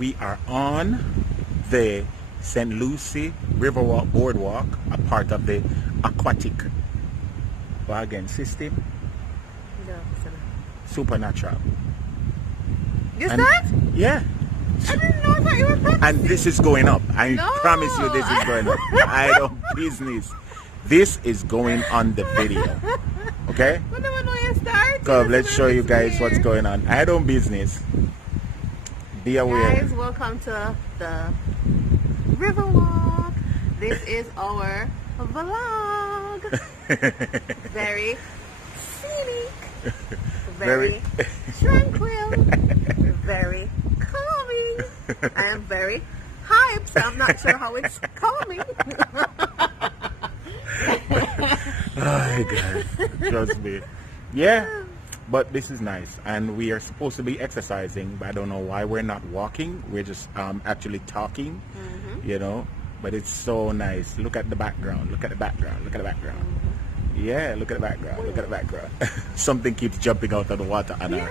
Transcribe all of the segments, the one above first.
We are on the St. Lucie Riverwalk Boardwalk, a part of the aquatic wagon system. Supernatural. You said? Yeah. I didn't know that you were practicing. And this is going up. I No. promise you this is going up. I don't business. This is going on the video. Okay? But no one know you start. Come, let's show you guys what's going on. I don't business. Be aware. Guys, welcome to the Riverwalk. This is our vlog. Very scenic. Very tranquil. Very calming. I am very hyped, so I'm not sure how it's calming. Oh my God. Trust me. Yeah. But this is nice, and we are supposed to be exercising, but I don't know why we're not walking. We're just actually talking, you know. But it's so nice. Look at the background. Look at the background. Look at the background. Yeah, look at the background. Look at the background. Something keeps jumping out of the water, Anna.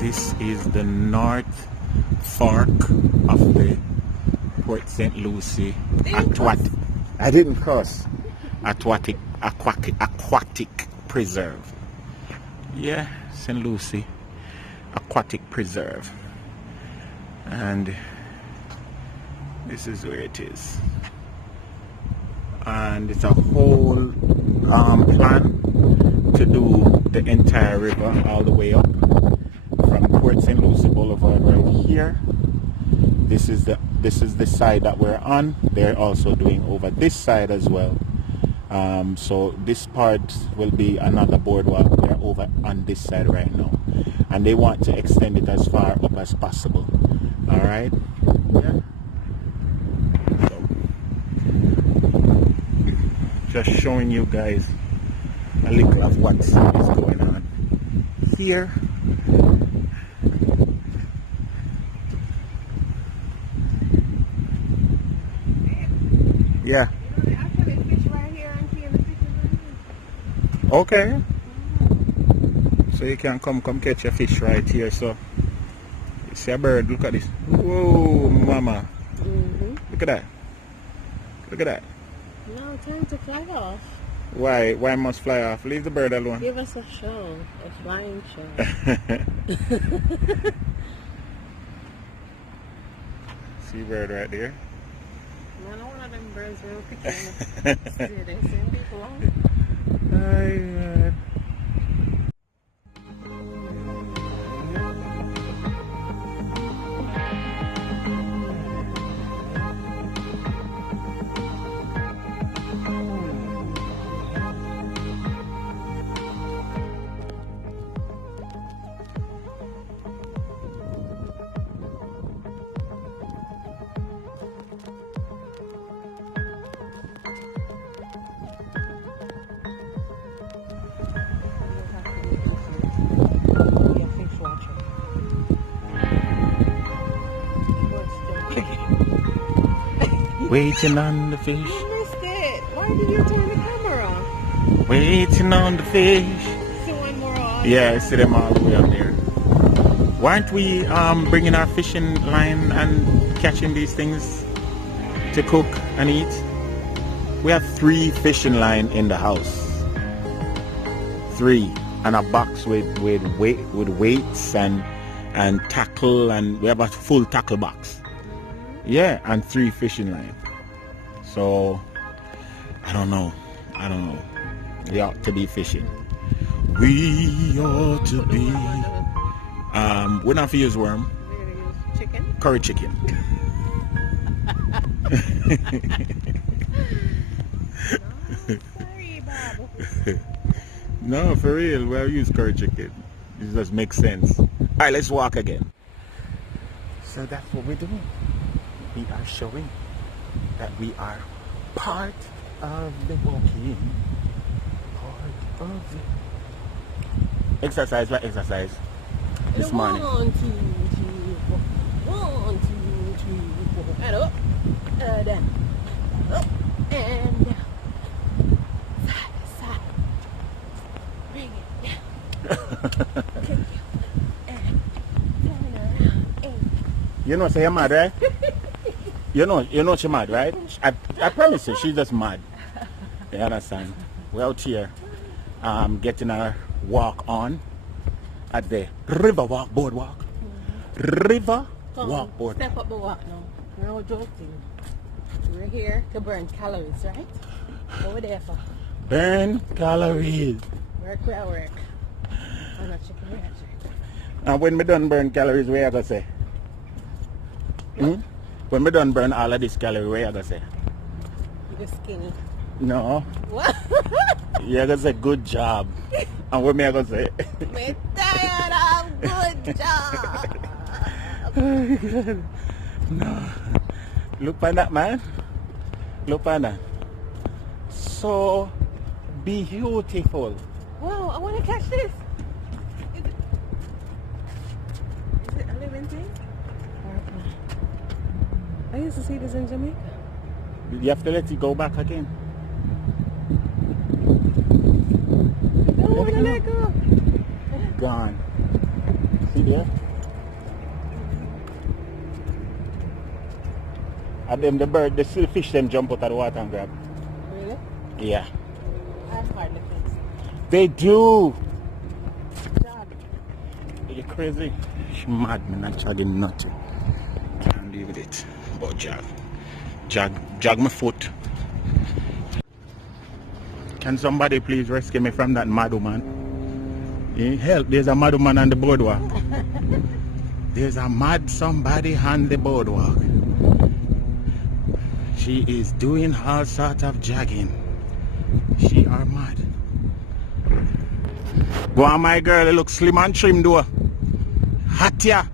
This is the North Fork of the Port St. Lucie I didn't cross. Aquatic Preserve. Yeah, St. Lucie Aquatic Preserve. And this is where it is. And it's a whole plan to do the entire river all the way up from Port St. Lucie Boulevard right here. This is the side that we're on. They're also doing over this side as well. So this part will be another boardwalk. They're over on this side right now, and they want to extend it as far up as possible. All right. Yeah. So, just showing you guys a little of what is going on here. Yeah. Okay. So you can come catch a fish right here. So you see a bird. Look at this. Whoa, mama. Look at that. Look at that. No, time to fly off. Why? Why must fly off? Leave the bird alone. Give us a show, a flying show. See bird right there. Man, one of them birds real picking. See, they send people on. Hi, waiting on the fish. You missed it. Why did you turn the camera off? Waiting on the fish. See one more on. Yeah, I see them all the way up there. Weren't we bringing our fishing line and catching these things to cook and eat? We have 3 fishing line in the house. 3, and a box with weights and tackle, and we have a full tackle box. Yeah, and 3 fishing line. So I don't know. We ought to be fishing. We ought to be. We're not for use worm. We're gonna use chicken. Curry chicken. Sorry, Bob. No, for real, we'll use curry chicken. It just makes sense. All right, let's walk again. So that's what we're doing. We are showing that we are part of the walking. Part of the exercise. What exercise? This morning. 1, 2, 3, 4. 1, 2, 3, 4. And up. Down. Up and down. Side to side. Bring it down. Kick you. And turn around. And You know, say you're mad, right? you know she's mad, right? I promise you, she's just mad. You understand? We're out here, getting our walk on at the Riverwalk Boardwalk. Riverwalk Boardwalk. Step up the walk now. No joking. We're here to burn calories, right? What we're there for? Burn calories. Work where I work. I'm not chicken where I chicken. And when we done burn calories, where I gonna say? When we done burn all of this calorie, where I gonna say? You're skinny. No. What? You're gonna say good job. And what me I gonna say? Me tired of good job. No. Look at that, man. Look at that. So beautiful. Wow, I want to catch this. Is it a living thing? I used to see this in Jamaica. You have to let it go back again. I don't want to let go. Gone. See there? And them the bird, the fish them jump out of the water and grab. Really? Yeah. I have hardly fixed. They do. Jog. You crazy? She mad, man. Not jogging nothing. Can't deal with it. But jog my foot. Can somebody please rescue me from that mad woman? Help, there's a mad woman on the boardwalk. There's a mad somebody on the boardwalk. She is doing all sorts of jogging. She are mad. Go on, my girl, you look slim and trim though. Hot ya.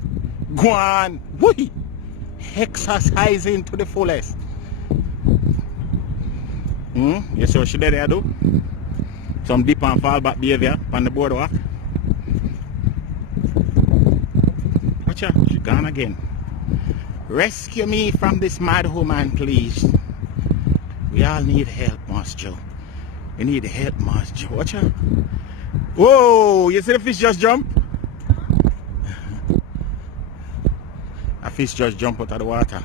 Go on. Whee. Exercising to the fullest. You see what she did there do? Some dip and fall back behavior on the boardwalk. Watch out, she gone again. Rescue me from this mad woman, please. We all need help, Master Joe. We need help, Master Joe. Watch out. Whoa, you see the fish just jump? A fish just jump out of the water.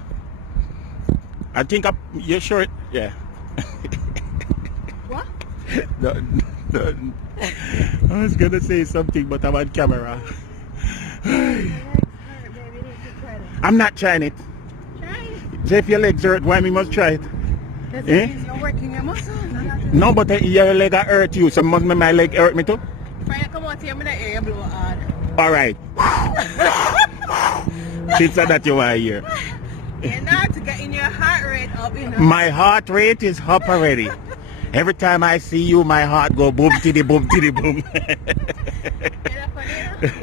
I think you're sure? Yeah. What? No. I was gonna say something, but I'm on camera. I'm not trying it. Try it. So if your legs hurt, why me must try it? That's Eh? because you're working your muscles. No, but your leg hurt you, so must my leg hurt me too? If I come out here, I'm going to hear you blow hard. Alright. She said that you were here. You're not getting your heart rate up, you know. My heart rate is up already. Every time I see you, my heart go boom tiddy boom tiddy boom. You're not funny,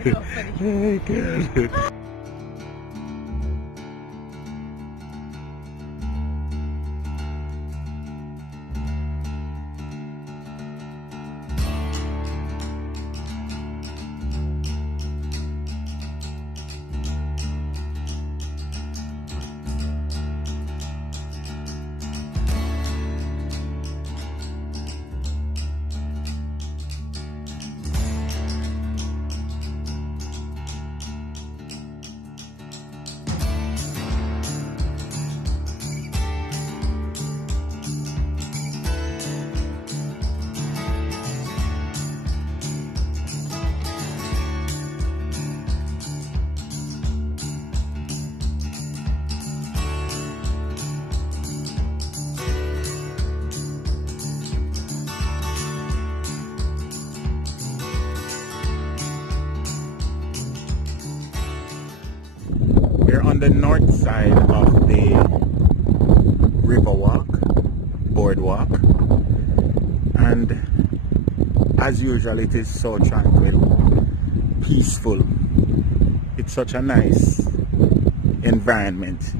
you know? You're not funny. We're on the north side of the Riverwalk Boardwalk, and as usual it is so tranquil, peaceful. It's such a nice environment.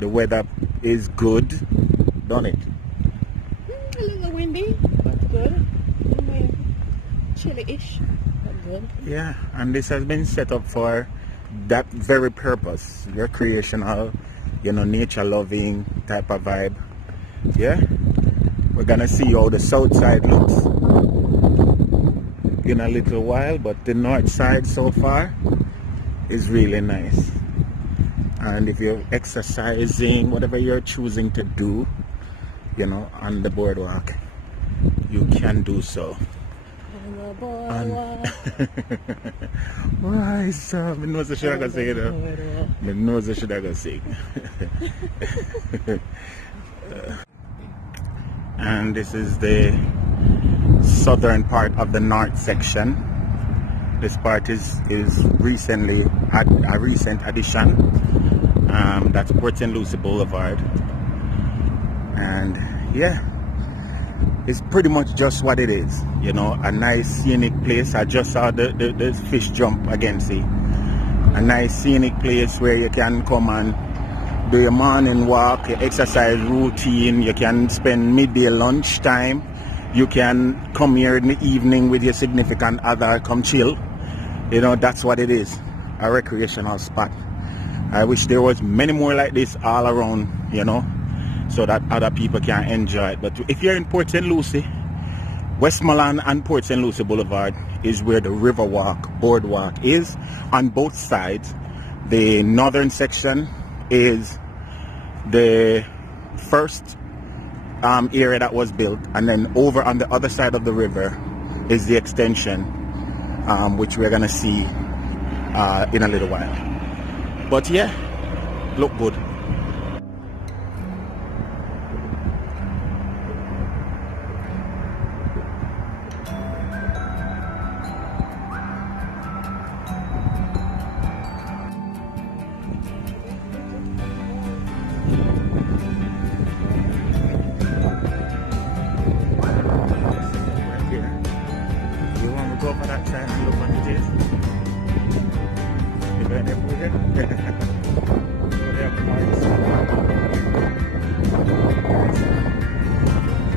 The weather is good, don't it? A little windy, but good. Chilly-ish, but good. Yeah, and this has been set up for that very purpose. Recreational, nature loving type of vibe. Yeah, we're gonna see how the south side looks in a little while, but the north side so far is really nice. And if you're exercising, whatever you're choosing to do, on the boardwalk, you can do so. Why, sir? My nose should have sing it. My nose should have sing. And this is the southern part of the north section. This part is recently a recent addition. That's Port St. Lucie Boulevard. And yeah, it's pretty much just what it is, a nice scenic place. I just saw the fish jump again, see. A nice scenic place where you can come and do your morning walk, your exercise routine. You can spend midday lunch time. You can come here in the evening with your significant other, come chill. That's what it is, a recreational spot. I wish there was many more like this all around, so that other people can enjoy it. But if you're in Port St. Lucie, Westmoreland and Port St. Lucie Boulevard is where the Riverwalk Boardwalk is on both sides. The northern section is the first area that was built, and then over on the other side of the river is the extension, which we're gonna see in a little while. But yeah, look good. Go for that side and look on the taste. You going there for it? Go there for miles.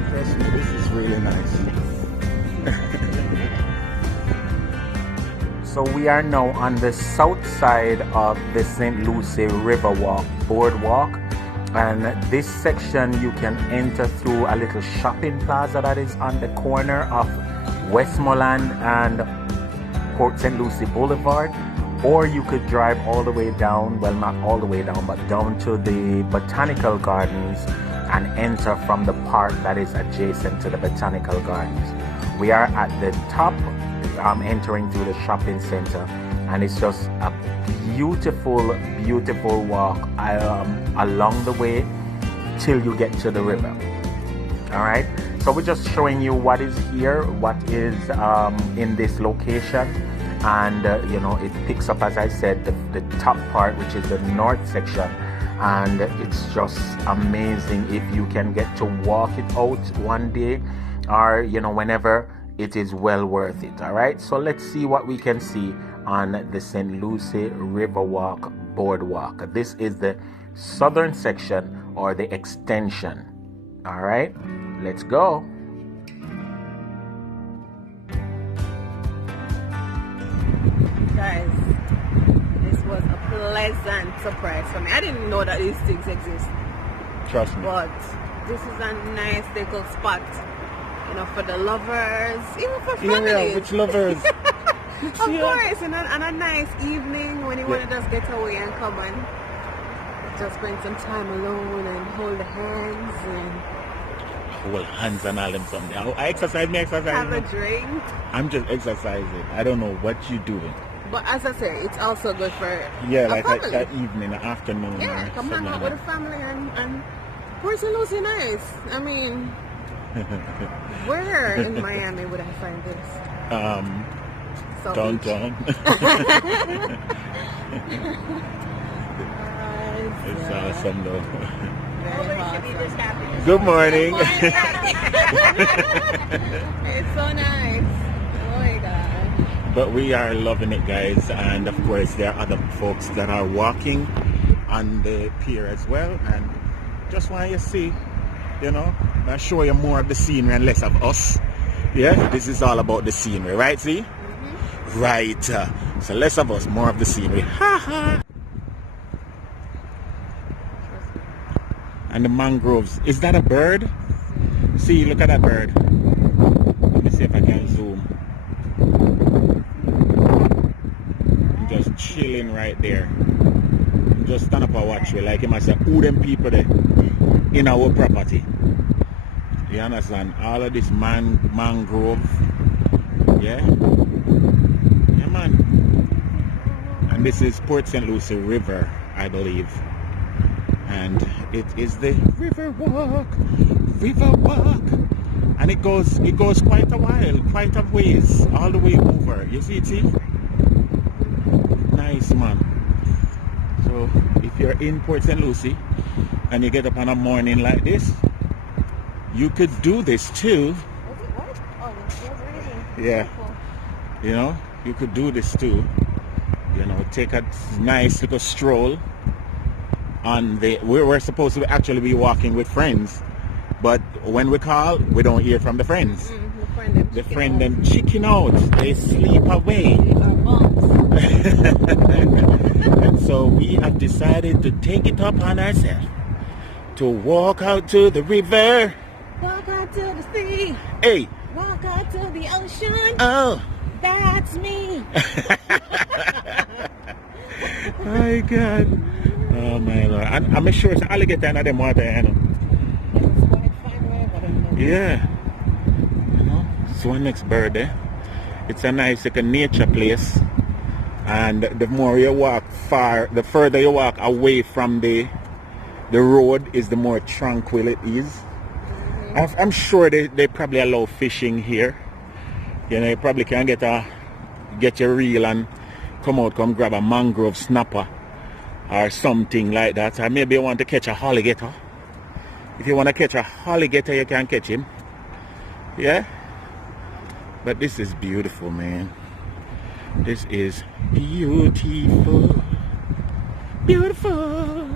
Trust me, this is really nice. So we are now on the south side of the St. Lucie Riverwalk Boardwalk. And this section you can enter through a little shopping plaza that is on the corner of Westmoreland and Port St. Lucie Boulevard, or you could drive all the way down, well, not all the way down, but down to the Botanical Gardens and enter from the park that is adjacent to the Botanical Gardens. We are at the top, entering through the shopping center, and it's just a beautiful, beautiful walk along the way till you get to the river. All right, so we're just showing you what is here, what is in this location, and it picks up, as I said, the top part, which is the north section, and it's just amazing. If you can get to walk it out one day, or whenever, it is well worth it. All right, so let's see what we can see on the St. Lucie Riverwalk Boardwalk. This is the southern section, or the extension. All right, let's go. Guys, this was a pleasant surprise for me. I didn't know that these things exist. Trust me. But this is a nice little spot, for the lovers, even for families. Yeah, which lovers? Of course, and a nice evening when you want to just get away and come and just spend some time alone and hold hands and hold hands and all them something. I exercise. Have a drink. I'm just exercising. I don't know what you're doing. But as I say, it's also good for like that evening, afternoon. Yeah, come hang out with a family and Port St. Lucie nice. I mean, where in Miami would I find this? Downtown. It's awesome though. Awesome. Good morning. It's so nice. Oh my God. But we are loving it, guys, and of course there are other folks that are walking on the pier as well, and just want you to see, you know, I'll show you more of the scenery and less of us. Yeah, this is all about the scenery, right? See? Mm-hmm. Right. So less of us, more of the scenery. Ha ha. And the mangroves. Is that a bird? See, look at that bird. Let me see if I can zoom. I'm just chilling right there. I'm just stand up and watch you. Like him, I say, who them people there in our property? You understand? All of this mangrove. Yeah? Yeah, man. And this is Port St. Lucie River, I believe. And it is the Riverwalk. And it goes quite a while, quite a ways, all the way over. You see it, see? Nice, man. So if you're in Port St. Lucie and you get up on a morning like this, you could do this too. Yeah. You know, you could do this too. You know, take a nice little stroll on the. We're supposed to actually be walking with friends, but when we call, we don't hear from the friends. The friend them chicken out. They sleep away. And so we have decided to take it up on ourselves to walk out to the river. Walk out to the sea. Hey. Walk out to the ocean. Oh. That's me. My God. Oh my Lord. I'm sure it's alligator in them water, you know. It's quite fine weather. Yeah. You know, so one next bird there. It's a nice like a nature place. And the more you walk the further you walk away from the road is the more tranquil it is. Mm-hmm. I'm sure they probably allow fishing here. You know, you probably can get your reel and come grab a mangrove snapper or something like that. Or maybe you want to catch a alligator. If you want to catch a alligator, you can catch him. Yeah? But this is beautiful, man. This is beautiful. Beautiful.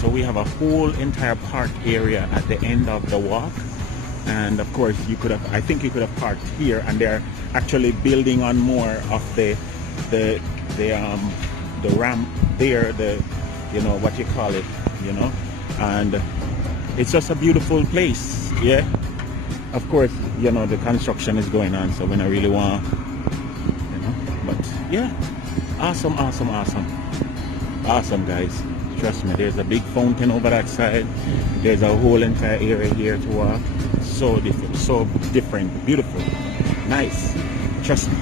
So we have a whole entire park area at the end of the walk, and of course I think you could have parked here, and they're actually building on more of the ramp there, you know what you call it, you know, and it's just a beautiful place. Yeah, of course, you know, the construction is going on, so we don't really want, you know, but yeah, awesome guys. Trust me, there's a big fountain over that side. There's a whole entire area here to walk. So different, beautiful, nice. Trust me.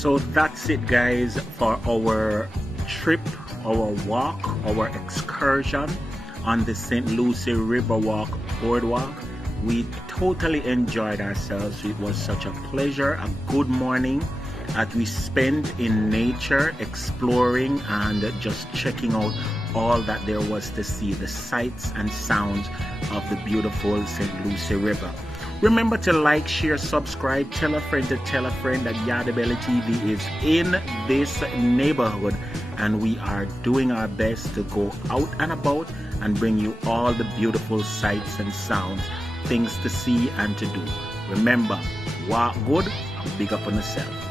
So that's it, guys, for our trip, our walk, our excursion on the St. Lucie Riverwalk Boardwalk. We totally enjoyed ourselves. It was such a pleasure, a good morning that we spent in nature, exploring and just checking out all that there was to see, the sights and sounds of the beautiful St. Lucie River. Remember to like, share, subscribe, tell a friend to tell a friend that Yardabelly TV is in this neighborhood, and we are doing our best to go out and about and bring you all the beautiful sights and sounds, things to see and to do. Remember, walk good and big up on yourself.